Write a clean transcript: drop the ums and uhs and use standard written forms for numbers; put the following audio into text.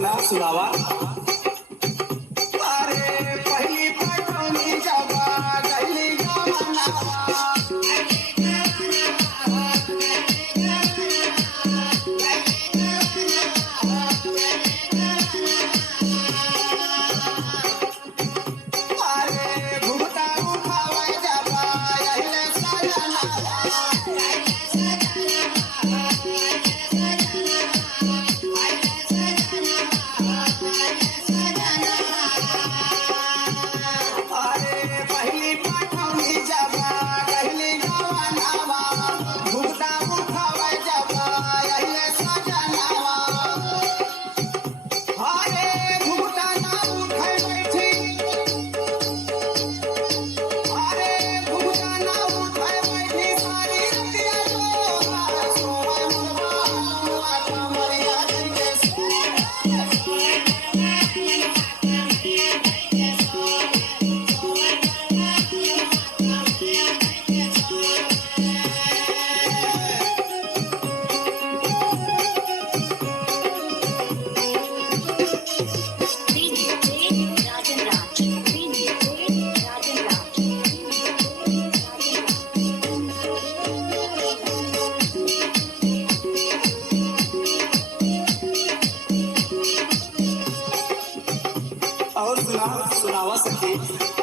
सुनावा। अरे पहिली पाठवणी जबा गली गमनावा अरे घुमटा उठावा जबा यायले सजनावा अरे पहिली पाठवणी जबा गली गमनावा घुमटा उठावा जबा यायले सजनावा अरे घुमटा ना उठाय बैठी अरे घुमटा ना उठाय बैठी सारी रतिया सोवा मुलवा कमरिया के और सुनावा सखी।